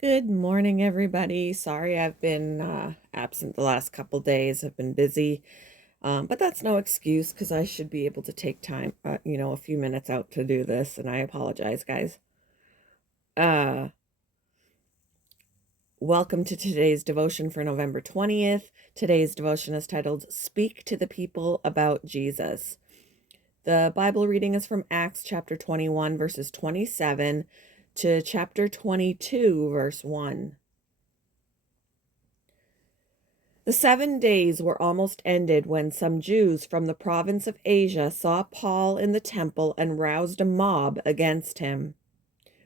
Good morning, everybody. Sorry I've been absent the last couple days. I've been busy, but that's no excuse because I should be able to take time, a few minutes out to do this, and I apologize, guys. Uh, Welcome to today's devotion for November 20th. Today's devotion is titled Speak to the People About Jesus. The Bible reading is from Acts chapter 21, verses 27 to chapter 22, verse 1. The 7 days were almost ended when some Jews from the province of Asia saw Paul in the temple and roused a mob against him.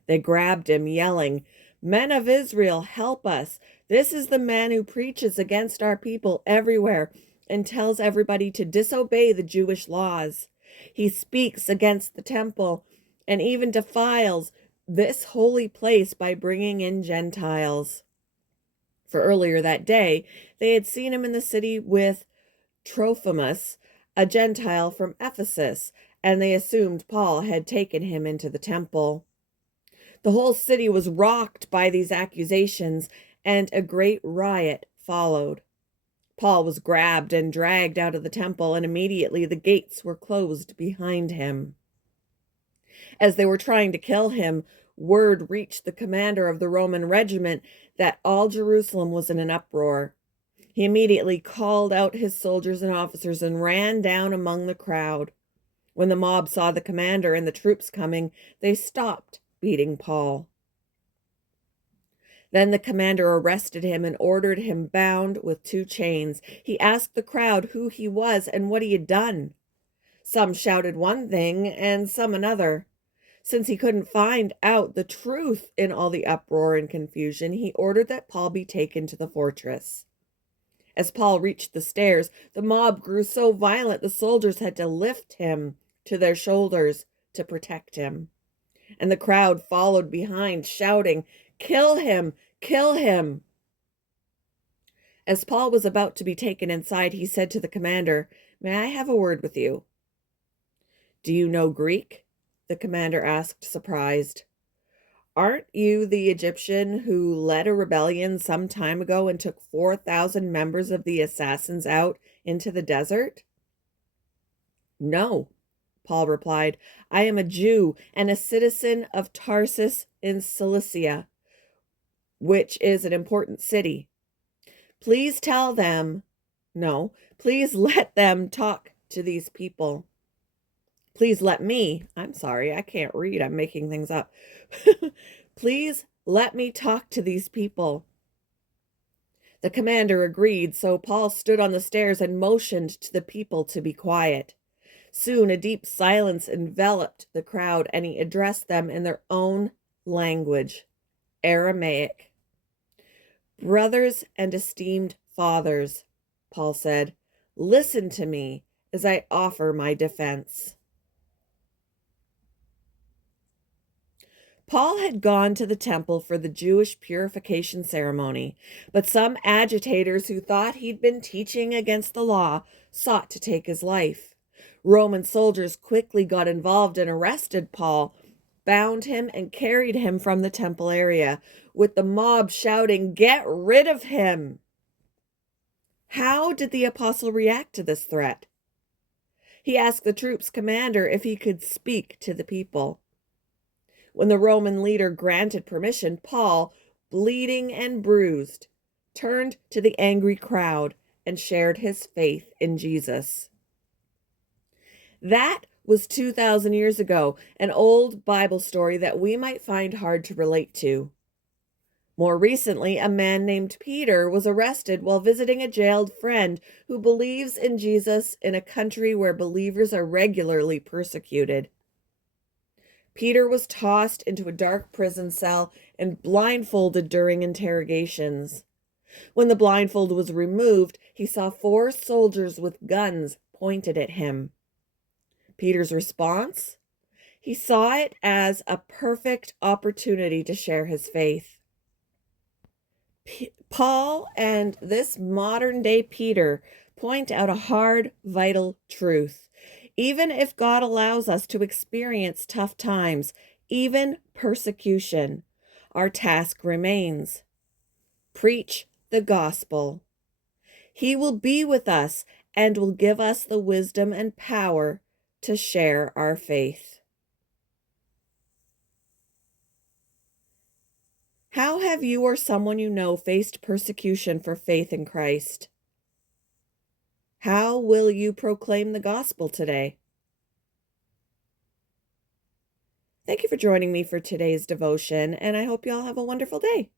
They grabbed him, yelling, "Men of Israel, help us! This is the man who preaches against our people everywhere and tells everybody to disobey the Jewish laws. He speaks against the temple and even defiles this holy place by bringing in Gentiles." For earlier that day, they had seen him in the city with Trophimus, a Gentile from Ephesus, and they assumed Paul had taken him into the temple. The whole city was rocked by these accusations, and a great riot followed. Paul was grabbed and dragged out of the temple, and immediately the gates were closed behind him. As they were trying to kill him, word reached the commander of the Roman regiment that all Jerusalem was in an uproar. He immediately called out his soldiers and officers and ran down among the crowd. When the mob saw the commander and the troops coming, they stopped beating Paul. Then the commander arrested him and ordered him bound with 2 chains. He asked the crowd who he was and what he had done. Some shouted one thing and some another. Since he couldn't find out the truth in all the uproar and confusion, he ordered that Paul be taken to the fortress. As Paul reached the stairs, the mob grew so violent the soldiers had to lift him to their shoulders to protect him. And the crowd followed behind, shouting, "Kill him! Kill him!" As Paul was about to be taken inside, he said to the commander, "May I have a word with you?" "Do you know Greek?" the commander asked, surprised. "Aren't you the Egyptian who led a rebellion some time ago and took 4,000 members of the assassins out into the desert?" "No," Paul replied. "I am a Jew and a citizen of Tarsus in Cilicia, which is an important city. Please tell them, no, please let them talk to these people. Please let me, I'm sorry, I can't read, I'm making things up. Please let me talk to these people." The commander agreed, so Paul stood on the stairs and motioned to the people to be quiet. Soon a deep silence enveloped the crowd, and he addressed them in their own language, Aramaic. "Brothers and esteemed fathers," Paul said, "listen to me as I offer my defense." Paul had gone to the temple for the Jewish purification ceremony, but some agitators who thought he'd been teaching against the law sought to take his life. Roman soldiers quickly got involved and arrested Paul, bound him, and carried him from the temple area, with the mob shouting, "Get rid of him!" How did the apostle react to this threat? He asked the troops' commander if he could speak to the people. When the Roman leader granted permission, Paul, bleeding and bruised, turned to the angry crowd and shared his faith in Jesus. That was 2,000 years ago, an old Bible story that we might find hard to relate to. More recently, a man named Peter was arrested while visiting a jailed friend who believes in Jesus in a country where believers are regularly persecuted. Peter was tossed into a dark prison cell and blindfolded during interrogations. When the blindfold was removed, he saw 4 soldiers with guns pointed at him. Peter's response? He saw it as a perfect opportunity to share his faith. Paul and this modern day Peter point out a hard, vital truth. Even if God allows us to experience tough times, even persecution, our task remains. Preach the gospel. He will be with us and will give us the wisdom and power to share our faith. How have you or someone you know faced persecution for faith in Christ? How will you proclaim the gospel today? Thank you for joining me for today's devotion, and I hope you all have a wonderful day.